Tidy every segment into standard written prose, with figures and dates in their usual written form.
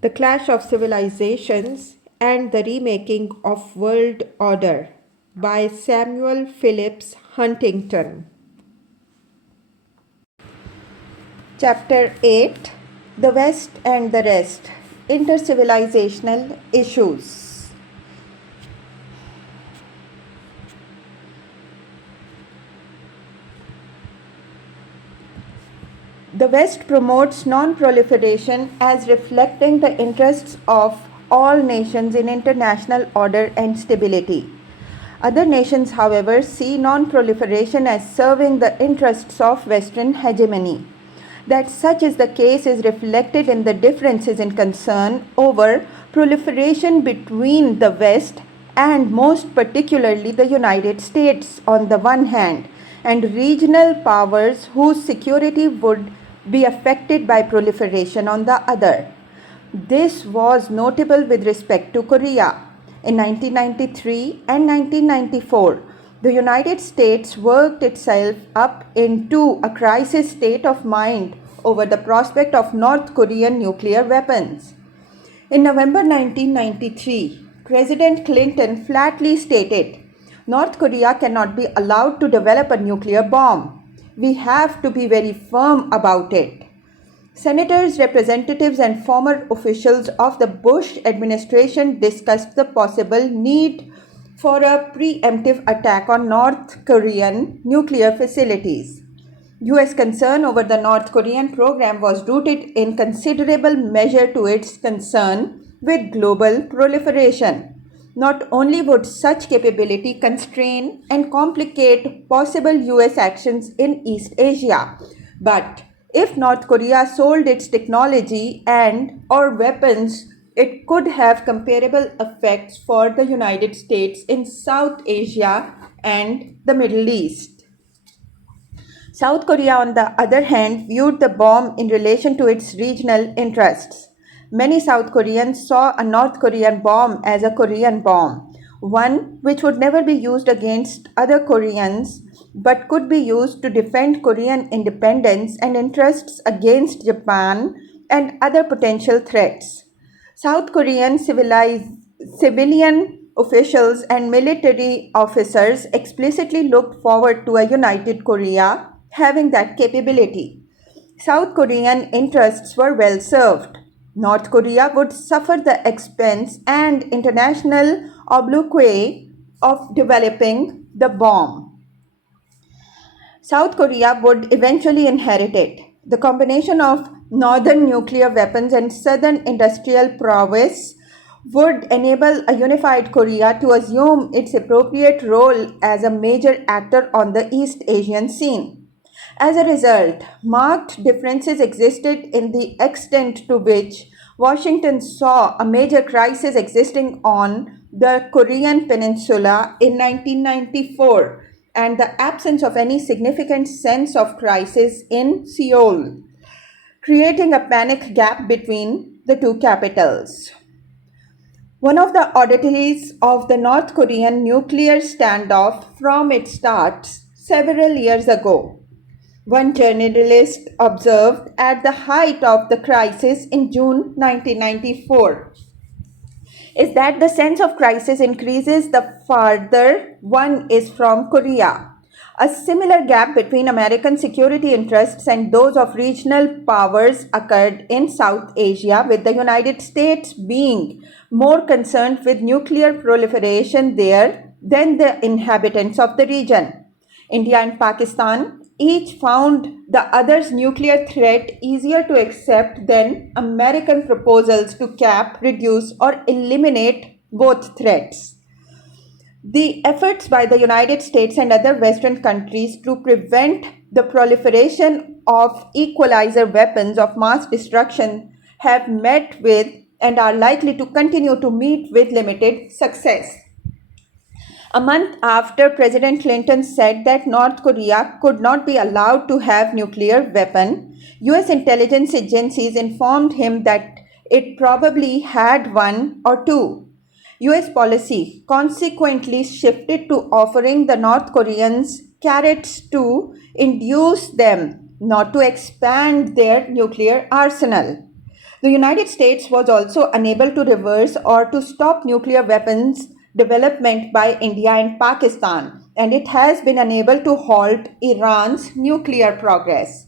The Clash of Civilizations and the Remaking of World Order by Samuel Phillips Huntington. Chapter 8: The West and the Rest, Intercivilizational Issues. The West promotes non-proliferation as reflecting the interests of all nations in international order and stability. Other nations, however, see non-proliferation as serving the interests of Western hegemony. That such is the case is reflected in the differences in concern over proliferation between the West and most particularly the United States on the one hand, and regional powers whose security would be affected by proliferation on the other. This was notable with respect to Korea. In 1993 and 1994, the United States worked itself up into a crisis state of mind over the prospect of North Korean nuclear weapons. In November 1993, President Clinton flatly stated, North Korea cannot be allowed to develop a nuclear bomb. We have to be very firm about it. Senators, representatives, and former officials of the Bush administration discussed the possible need for a preemptive attack on North Korean nuclear facilities. US concern over the North Korean program was rooted in considerable measure to its concern with global proliferation. Not only would such capability constrain and complicate possible US actions in East Asia, but if North Korea sold its technology and or weapons, it could have comparable effects for the United States in South Asia and the Middle East. South Korea, on the other hand, viewed the bomb in relation to its regional interests. Many South Koreans saw a North Korean bomb as a Korean bomb, one which would never be used against other Koreans but could be used to defend Korean independence and interests against Japan and other potential threats. South Korean civilian officials and military officers explicitly looked forward to a united Korea having that capability. South Korean interests were well served. North Korea would suffer the expense and international obloquy of developing the bomb. South Korea would eventually inherit it. The combination of northern nuclear weapons and southern industrial prowess would enable a unified Korea to assume its appropriate role as a major actor on the East Asian scene. As a result, marked differences existed in the extent to which Washington saw a major crisis existing on the Korean Peninsula in 1994 and the absence of any significant sense of crisis in Seoul, creating a panic gap between the two capitals. One of the oddities of the North Korean nuclear standoff from its start several years ago, one journalist observed at the height of the crisis in June 1994, is that the sense of crisis increases the farther one is from Korea. A similar gap between American security interests and those of regional powers occurred in South Asia, with the United States being more concerned with nuclear proliferation there than the inhabitants of the region. India and Pakistan each found the other's nuclear threat easier to accept than American proposals to cap, reduce, or eliminate both threats. The efforts by the United States and other Western countries to prevent the proliferation of equalizer weapons of mass destruction have met with and are likely to continue to meet with limited success. A month after President Clinton said that North Korea could not be allowed to have nuclear weapon, US intelligence agencies informed him that it probably had one or two. US policy consequently shifted to offering the North Koreans carrots to induce them not to expand their nuclear arsenal. The United States was also unable to reverse or to stop nuclear weapons development by India and Pakistan, and it has been unable to halt Iran's nuclear progress.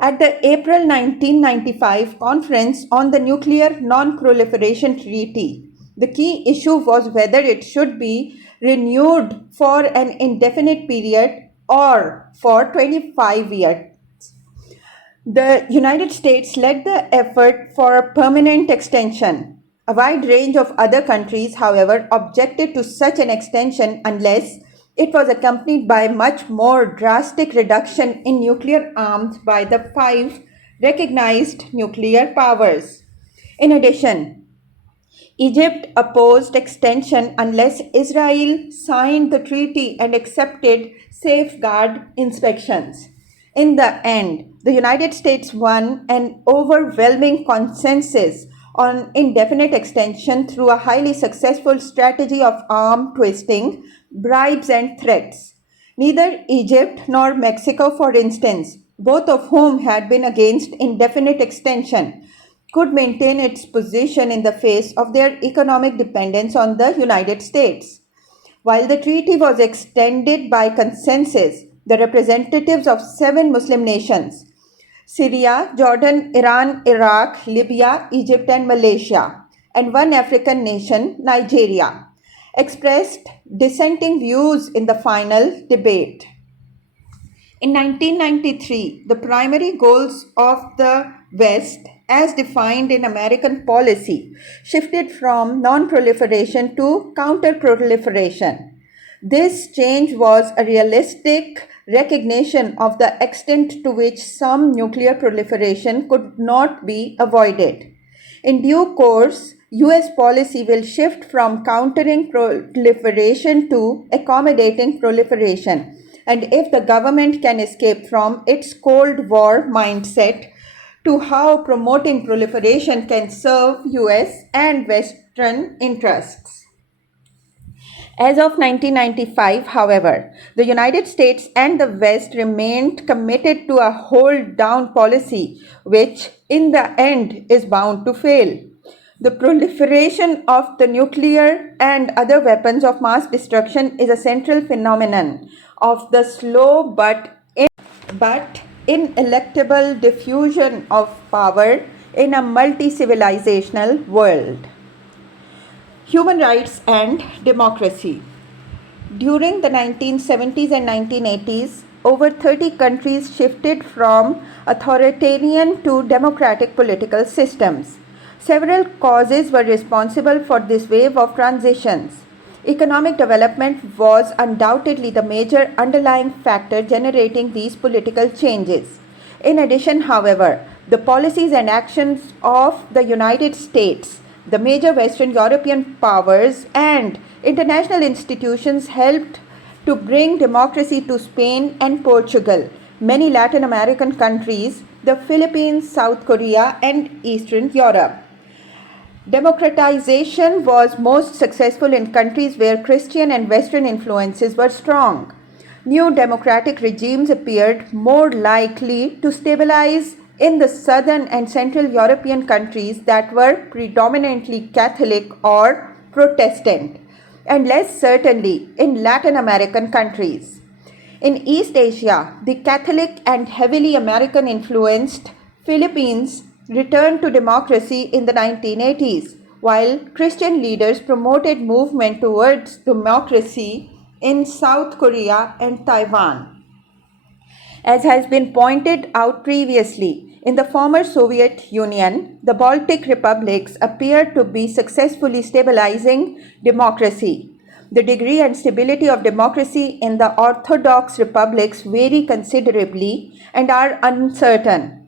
At the April 1995 Conference on the Nuclear Non-Proliferation Treaty, the key issue was whether it should be renewed for an indefinite period or for 25 years. The United States led the effort for a permanent extension. A wide range of other countries, however, objected to such an extension unless it was accompanied by much more drastic reduction in nuclear arms by the five recognized nuclear powers. In addition, Egypt opposed extension unless Israel signed the treaty and accepted safeguard inspections. In the end, the United States won an overwhelming consensus on indefinite extension through a highly successful strategy of arm twisting, bribes, and threats. Neither Egypt nor Mexico, for instance, both of whom had been against indefinite extension, could maintain its position in the face of their economic dependence on the United States. While the treaty was extended by consensus, the representatives of seven Muslim nations, Syria, Jordan, Iran, Iraq, Libya, Egypt, and Malaysia, and one African nation, Nigeria, expressed dissenting views in the final debate. In 1993, the primary goals of the West, as defined in American policy, shifted from non-proliferation to counter-proliferation. This change was a realistic recognition of the extent to which some nuclear proliferation could not be avoided. In due course, US policy will shift from countering proliferation to accommodating proliferation. And if the government can escape from its Cold War mindset to how promoting proliferation can serve US and Western interests. As of 1995, however, the United States and the West remained committed to a hold-down policy, which in the end is bound to fail. The proliferation of the nuclear and other weapons of mass destruction is a central phenomenon of the slow but ineluctable diffusion of power in a multi-civilizational world. Human rights and democracy. During the 1970s and 1980s, over 30 countries shifted from authoritarian to democratic political systems. Several causes were responsible for this wave of transitions. Economic development was undoubtedly the major underlying factor generating these political changes. In addition, however, the policies and actions of the United States, the major Western European powers, and international institutions helped to bring democracy to Spain and Portugal, many Latin American countries, the Philippines, South Korea, and Eastern Europe. Democratization was most successful in countries where Christian and Western influences were strong. New democratic regimes appeared more likely to stabilize in the southern and central European countries that were predominantly Catholic or Protestant, and less certainly in Latin American countries. In East Asia, the Catholic and heavily American influenced Philippines returned to democracy in the 1980s, while Christian leaders promoted movement towards democracy in South Korea and Taiwan. As has been pointed out previously, in the former Soviet Union, the Baltic republics appear to be successfully stabilizing democracy. The degree and stability of democracy in the Orthodox republics vary considerably and are uncertain.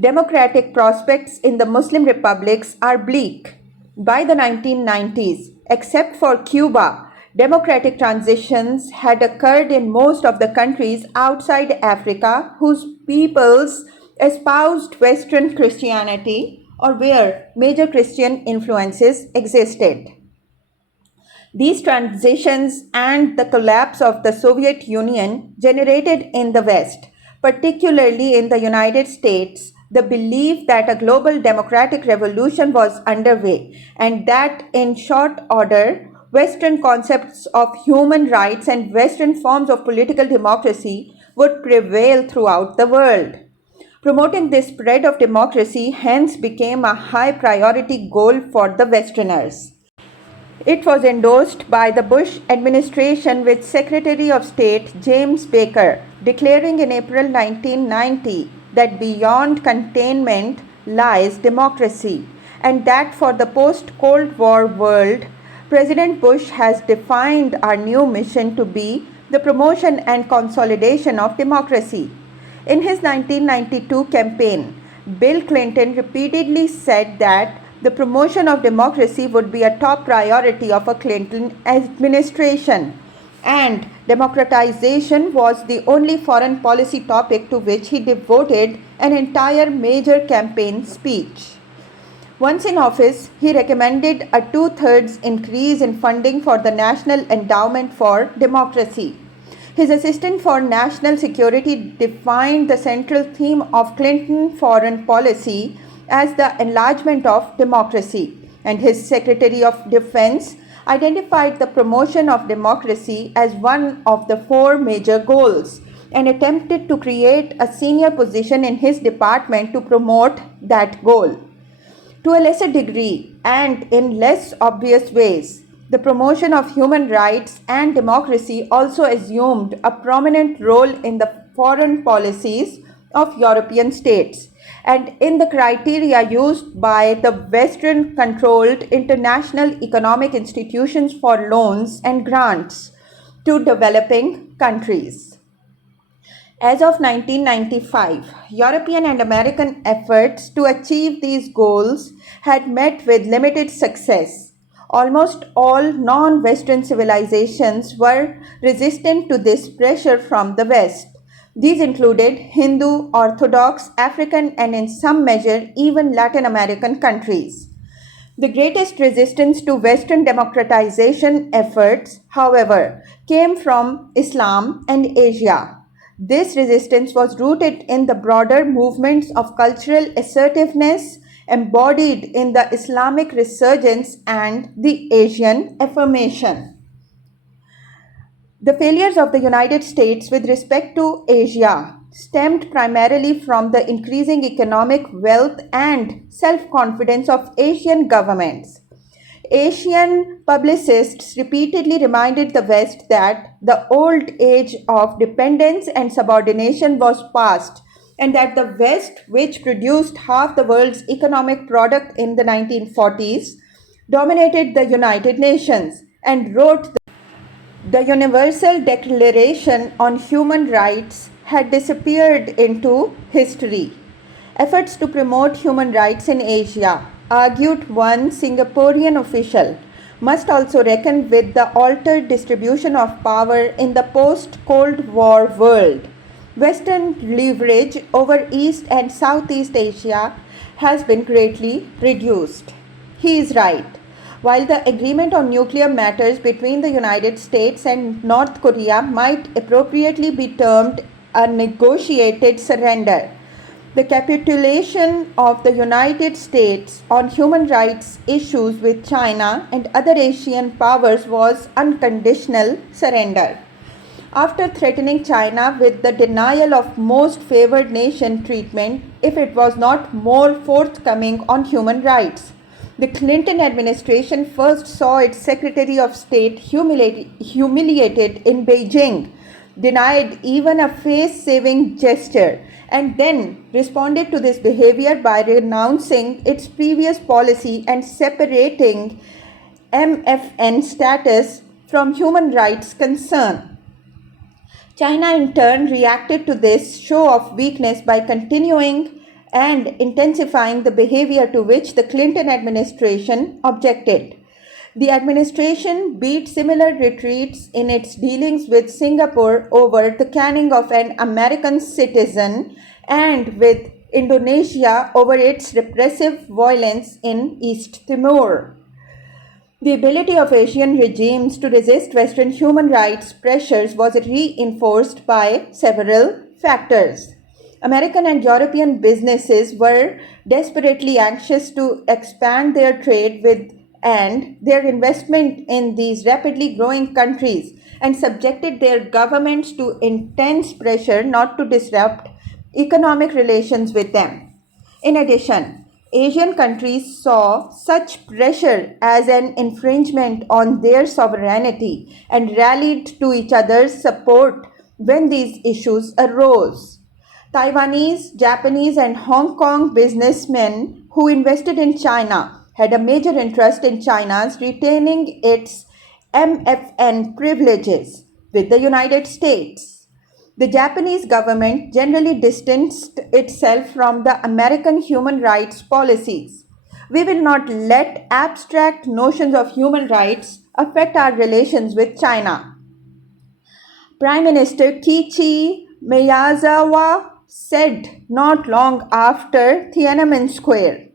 Democratic prospects in the Muslim republics are bleak. By the 1990s, except for Cuba, democratic transitions had occurred in most of the countries outside Africa whose peoples espoused Western Christianity or where major Christian influences existed. These transitions and the collapse of the Soviet Union generated in the West, particularly in the United States, the belief that a global democratic revolution was underway and that in short order, Western concepts of human rights and Western forms of political democracy would prevail throughout the world. Promoting the spread of democracy hence became a high priority goal for the Westerners. It was endorsed by the Bush administration with Secretary of State James Baker declaring in April 1990 that beyond containment lies democracy and that for the post-Cold War world, President Bush has defined our new mission to be the promotion and consolidation of democracy. In his 1992 campaign, Bill Clinton repeatedly said that the promotion of democracy would be a top priority of a Clinton administration, and democratization was the only foreign policy topic to which he devoted an entire major campaign speech. Once in office, he recommended a two-thirds increase in funding for the National Endowment for Democracy. His assistant for national security defined the central theme of Clinton foreign policy as the enlargement of democracy, and his Secretary of Defense identified the promotion of democracy as one of the four major goals and attempted to create a senior position in his department to promote that goal. To a lesser degree and in less obvious ways, the promotion of human rights and democracy also assumed a prominent role in the foreign policies of European states and in the criteria used by the Western-controlled international economic institutions for loans and grants to developing countries. As of 1995, European and American efforts to achieve these goals had met with limited success. Almost all non-Western civilizations were resistant to this pressure from the West. These included Hindu, Orthodox, African, and in some measure even Latin American countries. The greatest resistance to Western democratization efforts, however, came from Islam and Asia. This resistance was rooted in the broader movements of cultural assertiveness embodied in the Islamic resurgence and the Asian affirmation. The failures of the United States with respect to Asia stemmed primarily from the increasing economic wealth and self-confidence of Asian governments. Asian publicists repeatedly reminded the West that the old age of dependence and subordination was past, and that the West, which produced half the world's economic product in the 1940s, dominated the United Nations and wrote the Universal Declaration on Human Rights had disappeared into history. Efforts to promote human rights in Asia, argued one Singaporean official, must also reckon with the altered distribution of power in the post-Cold War world. Western leverage over East and Southeast Asia has been greatly reduced. He is right. While the agreement on nuclear matters between the United States and North Korea might appropriately be termed a negotiated surrender, the capitulation of the United States on human rights issues with China and other Asian powers was unconditional surrender. After threatening China with the denial of most favored nation treatment if it was not more forthcoming on human rights, the Clinton administration first saw its Secretary of State humiliated in Beijing, denied even a face-saving gesture, and then responded to this behavior by renouncing its previous policy and separating MFN status from human rights concern. China in turn reacted to this show of weakness by continuing and intensifying the behavior to which the Clinton administration objected. The administration beat similar retreats in its dealings with Singapore over the canning of an American citizen and with Indonesia over its repressive violence in East Timor. The ability of Asian regimes to resist Western human rights pressures was reinforced by several factors. American and European businesses were desperately anxious to expand their trade with and their investment in these rapidly growing countries and subjected their governments to intense pressure not to disrupt economic relations with them. In addition, Asian countries saw such pressure as an infringement on their sovereignty and rallied to each other's support when these issues arose. Taiwanese, Japanese, and Hong Kong businessmen who invested in China had a major interest in China's retaining its MFN privileges with the United States. The Japanese government generally distanced itself from the American human rights policies. We will not let abstract notions of human rights affect our relations with China. Prime Minister Kiichi Miyazawa said not long after Tiananmen Square.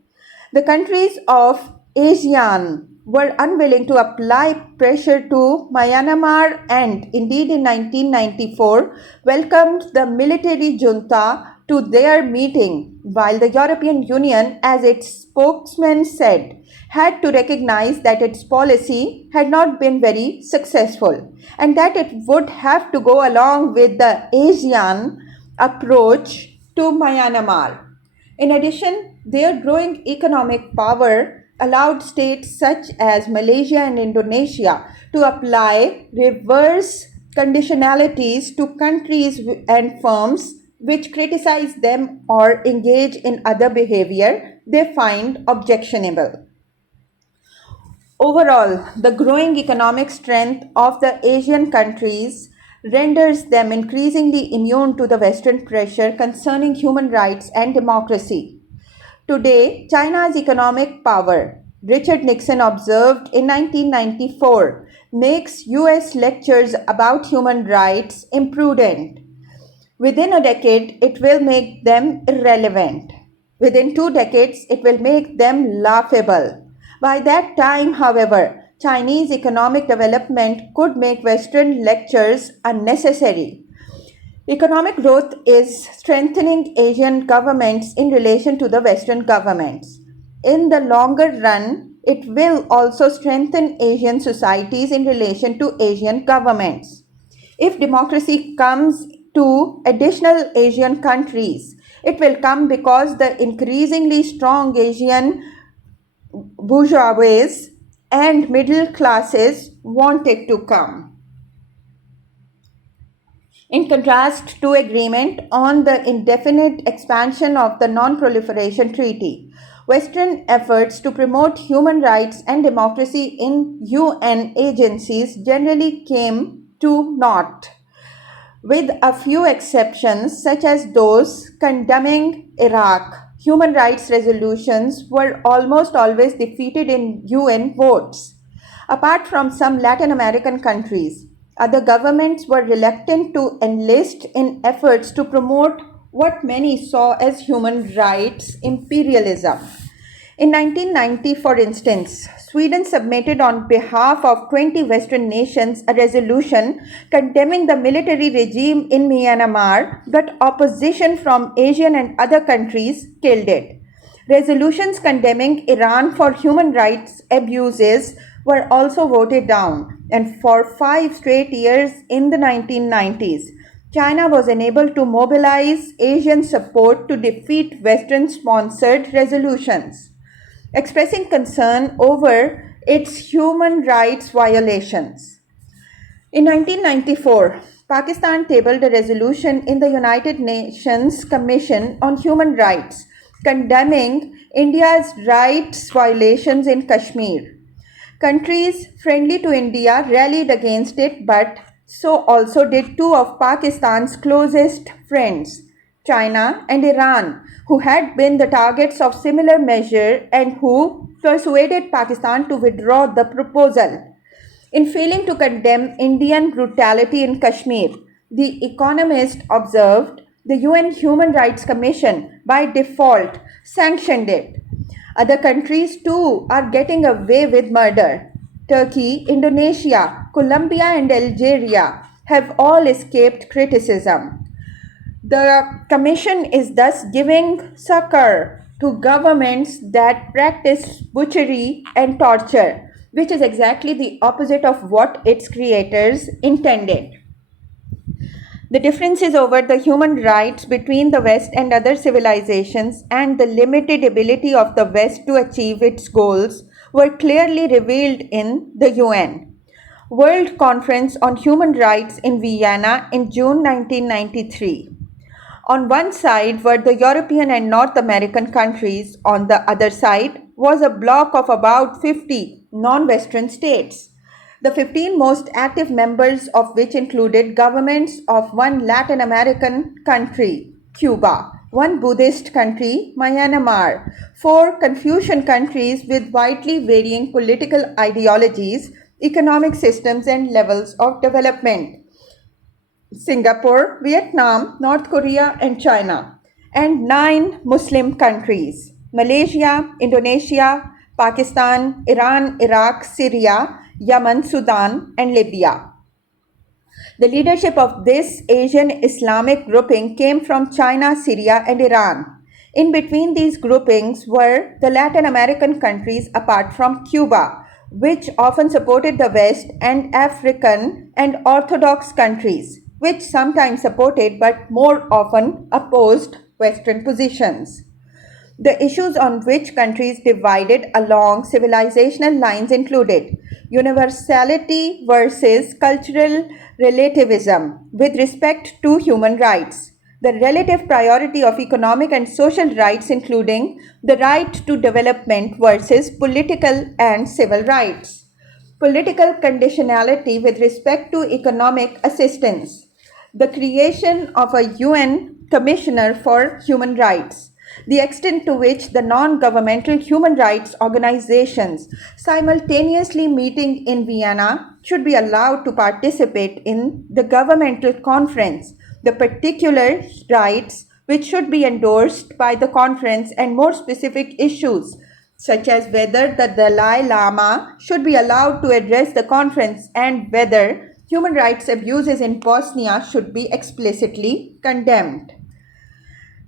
The countries of ASEAN were unwilling to apply pressure to Myanmar and indeed in 1994 welcomed the military junta to their meeting, while the European Union, as its spokesman said, had to recognize that its policy had not been very successful and that it would have to go along with the ASEAN approach to Myanmar. In addition, their growing economic power allowed states such as Malaysia and Indonesia to apply reverse conditionalities to countries and firms which criticize them or engage in other behavior they find objectionable. Overall, the growing economic strength of the Asian countries renders them increasingly immune to the Western pressure concerning human rights and democracy. Today, China's economic power, Richard Nixon observed in 1994, makes US lectures about human rights imprudent. Within a decade, it will make them irrelevant. Within 2 decades, it will make them laughable. By that time, however, Chinese economic development could make Western lectures unnecessary. Economic growth is strengthening Asian governments in relation to the Western governments. In the longer run, it will also strengthen Asian societies in relation to Asian governments. If democracy comes to additional Asian countries, it will come because the increasingly strong Asian bourgeoisie and middle classes want it to come. In contrast to agreement on the indefinite expansion of the Non-Proliferation Treaty, Western efforts to promote human rights and democracy in UN agencies generally came to naught, with a few exceptions such as those condemning Iraq. Human rights resolutions were almost always defeated in UN votes. Apart from some Latin American countries, other governments were reluctant to enlist in efforts to promote what many saw as human rights imperialism. In 1990, for instance, Sweden submitted on behalf of 20 Western nations a resolution condemning the military regime in Myanmar, but opposition from Asian and other countries killed it. Resolutions condemning Iran for human rights abuses were also voted down, and for 5 straight years in the 1990s, China was unable to mobilize Asian support to defeat Western-sponsored resolutions, expressing concern over its human rights violations. In 1994, Pakistan tabled a resolution in the United Nations Commission on Human Rights condemning India's rights violations in Kashmir. Countries friendly to India rallied against it, but so also did 2 of Pakistan's closest friends, China and Iran, who had been the targets of similar measure and who persuaded Pakistan to withdraw the proposal. In failing to condemn Indian brutality in Kashmir, The Economist observed the UN Human Rights Commission by default sanctioned it. Other countries too are getting away with murder. Turkey, Indonesia, Colombia and Algeria have all escaped criticism. The Commission is thus giving succor to governments that practice butchery and torture, which is exactly the opposite of what its creators intended. The differences over the human rights between the West and other civilizations and the limited ability of the West to achieve its goals were clearly revealed in the UN World Conference on Human Rights in Vienna in June 1993. On one side were the European and North American countries, on the other side was a bloc of about 50 non Western states. The 15 most active members of which included governments of one Latin American country, Cuba, one Buddhist country, Myanmar, four Confucian countries with widely varying political ideologies, economic systems, and levels of development. Singapore, Vietnam, North Korea, and China, and 9 Muslim countries Malaysia, Indonesia, Pakistan, Iran, Iraq, Syria, Yemen, Sudan, and Libya. The leadership of this Asian Islamic grouping came from China, Syria, and Iran. In between these groupings were the Latin American countries apart from Cuba, which often supported the West, and African and Orthodox countries, which sometimes supported but more often opposed Western positions. The issues on which countries divided along civilizational lines included universality versus cultural relativism with respect to human rights, the relative priority of economic and social rights, including the right to development versus political and civil rights, political conditionality with respect to economic assistance, the creation of a UN Commissioner for Human Rights, the extent to which the non governmental human rights organizations simultaneously meeting in Vienna should be allowed to participate in the governmental conference, the particular rights which should be endorsed by the conference, and more specific issues such as whether the Dalai Lama should be allowed to address the conference and whether human rights abuses in Bosnia should be explicitly condemned.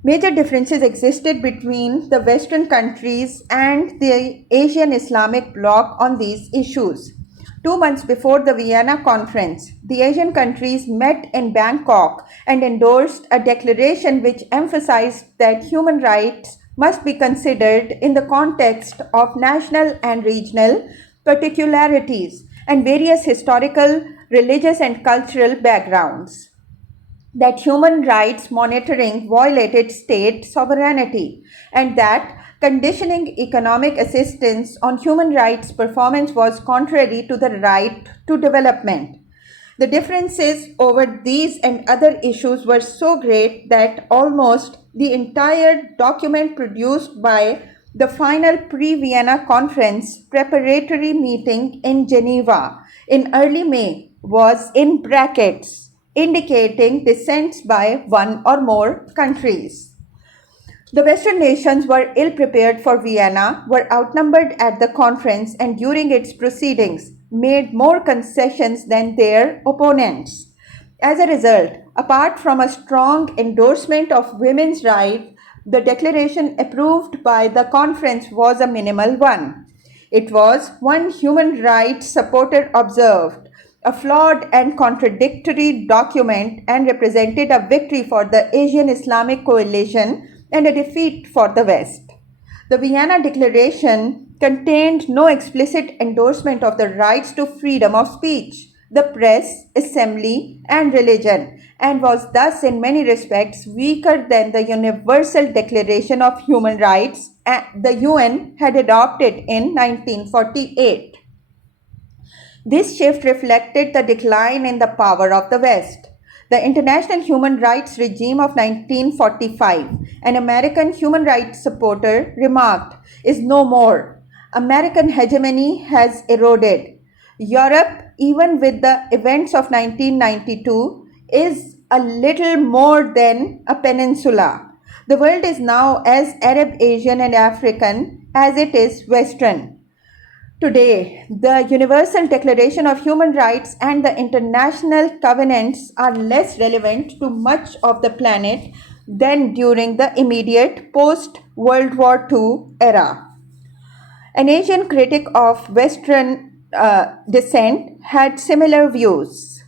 Major differences existed between the Western countries and the Asian Islamic bloc on these issues. 2 months before the Vienna conference, the Asian countries met in Bangkok and endorsed a declaration which emphasized that human rights must be considered in the context of national and regional particularities and various historical, religious, and cultural backgrounds, that human rights monitoring violated state sovereignty, and that conditioning economic assistance on human rights performance was contrary to the right to development. The differences over these and other issues were so great that almost the entire document produced by the final pre Vienna conference preparatory meeting in Geneva in early May was in brackets, indicating dissents by one or more countries. The Western nations were ill prepared for Vienna, were outnumbered at the conference, and during its proceedings made more concessions than their opponents. As a result, apart from a strong endorsement of women's rights, the declaration approved by the conference was a minimal one. It was, one human rights supporter observed, a flawed and contradictory document, and represented a victory for the Asian Islamic coalition and a defeat for the West. The Vienna Declaration contained no explicit endorsement of the rights to freedom of speech, the press, assembly, and religion, and was thus in many respects weaker than the Universal Declaration of Human Rights the UN had adopted in 1948. This shift reflected the decline in the power of the West. The international human rights regime of 1945, an American human rights supporter remarked, is no more. American hegemony has eroded. Europe, even with the events of 1992, is a little more than a peninsula. The world is now as Arab, Asian, and African as it is Western. Today, the Universal Declaration of Human Rights and the international covenants are less relevant to much of the planet than during the immediate post World War II era. An Asian critic of Western descent had similar views.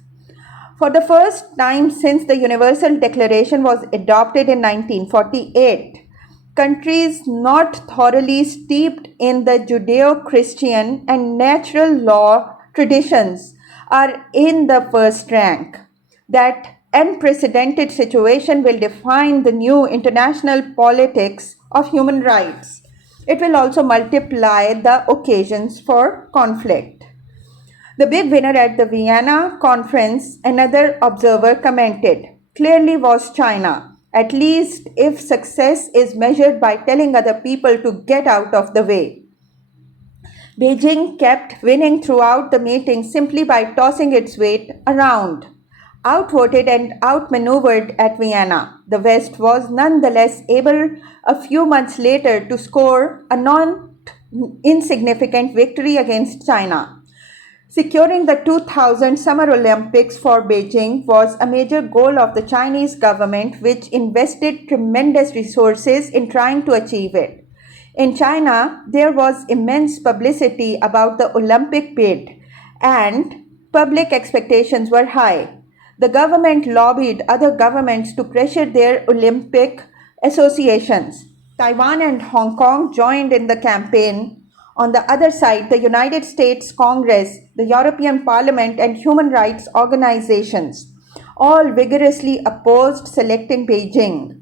For the first time since the Universal Declaration was adopted in 1948, countries not thoroughly steeped in the Judeo Christian and natural law traditions are in the first rank. That unprecedented situation will define the new international politics of human rights. It will also multiply the occasions for conflict. The big winner at the Vienna conference, another observer commented, clearly was China, at least if success is measured by telling other people to get out of the way. Beijing kept winning throughout the meeting simply by tossing its weight around. Outvoted and outmaneuvered at Vienna, the West was nonetheless able a few months later to score a non insignificant victory against China. Securing the 2000 Summer Olympics for Beijing was a major goal of the Chinese government, which invested tremendous resources in trying to achieve it. In China, there was immense publicity about the Olympic bid, and public expectations were high. The government lobbied other governments to pressure their Olympic associations. Taiwan and Hong Kong joined in the campaign. On the other side, the United States Congress, the European Parliament, and human rights organizations all vigorously opposed selecting Beijing.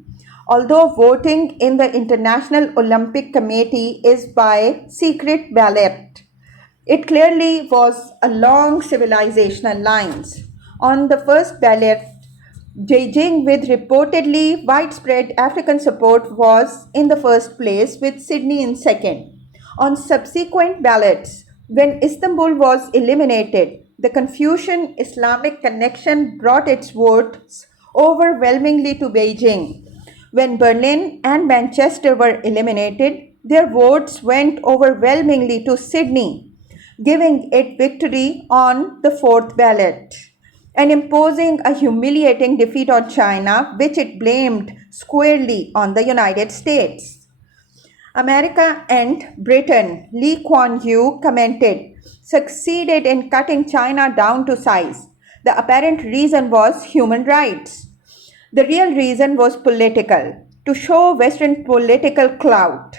Although voting in the International Olympic Committee is by secret ballot, it clearly was along civilizational lines. On the first ballot, Beijing, with reportedly widespread African support, was in the first place, with Sydney in second. On subsequent ballots, when Istanbul was eliminated, the Confucian Islamic connection brought its votes overwhelmingly to Beijing. When Berlin and Manchester were eliminated, their votes went overwhelmingly to Sydney, giving it victory on the fourth ballot and imposing a humiliating defeat on China, which it blamed squarely on the United States. America and Britain, Lee Kuan Yew commented, succeeded in cutting China down to size. The apparent reason was human rights. The real reason was political, to show Western political clout.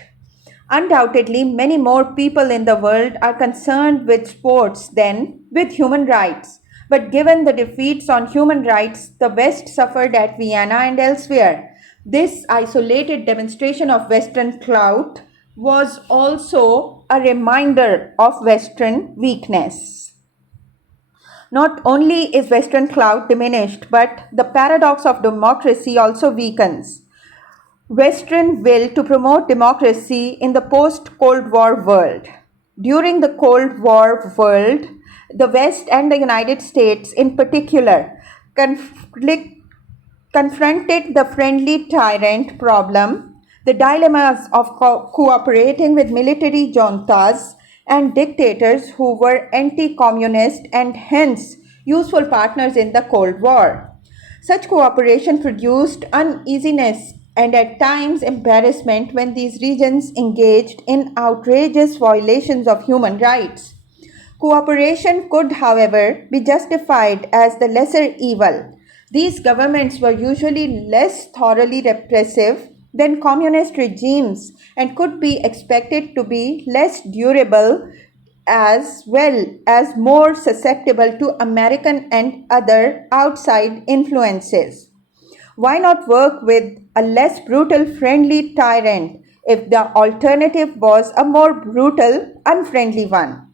Undoubtedly, many more people in the world are concerned with sports than with human rights. But given the defeats on human rights the West suffered at Vienna and elsewhere, this isolated demonstration of Western clout was also a reminder of Western weakness. Not only is Western clout diminished, but the paradox of democracy also weakens. Western will to promote democracy in the post-Cold War world. During the Cold War world, the West and the United States in particular confronted the friendly tyrant problem, the dilemmas of cooperating with military juntas and dictators who were anti-communist and hence useful partners in the Cold War. Such cooperation produced uneasiness and at times embarrassment when these regions engaged in outrageous violations of human rights. Cooperation could, however, be justified as the lesser evil. These governments were usually less thoroughly repressive than communist regimes and could be expected to be less durable as well as more susceptible to American and other outside influences. Why not work with a less brutal friendly tyrant if the alternative was a more brutal unfriendly one?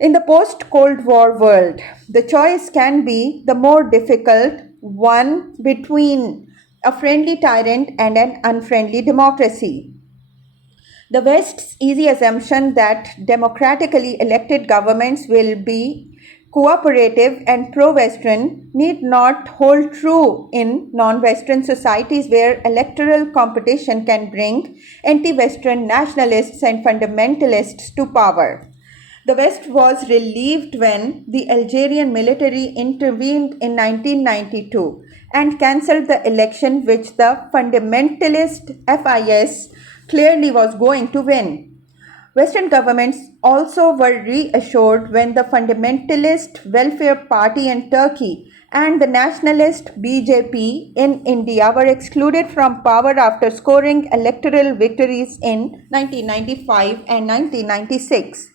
In the post Cold War world, the choice can be the more difficult one between a friendly tyrant and an unfriendly democracy. The West's easy assumption that democratically elected governments will be cooperative and pro-Western need not hold true in non-Western societies where electoral competition can bring anti-Western nationalists and fundamentalists to power. The West was relieved when the Algerian military intervened in 1992 and cancelled the election, which the fundamentalist FIS clearly was going to win. Western governments also were reassured when the fundamentalist Welfare Party in Turkey and the nationalist BJP in India were excluded from power after scoring electoral victories in 1995 and 1996.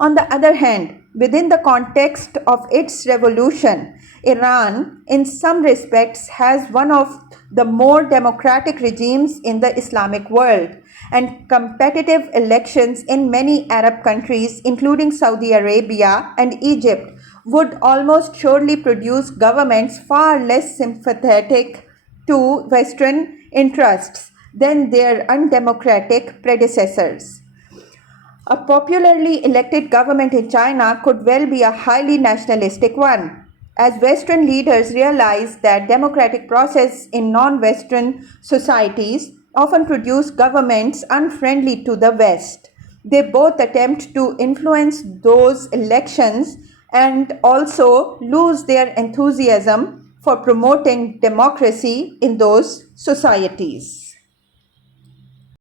On the other hand, within the context of its revolution, Iran, in some respects, has one of the more democratic regimes in the Islamic world, and competitive elections in many Arab countries, including Saudi Arabia and Egypt, would almost surely produce governments far less sympathetic to Western interests than their undemocratic predecessors. A popularly elected government in China could well be a highly nationalistic one, as Western leaders realize that democratic process in non-Western societies often produce governments unfriendly to the West. They both attempt to influence those elections and also lose their enthusiasm for promoting democracy in those societies.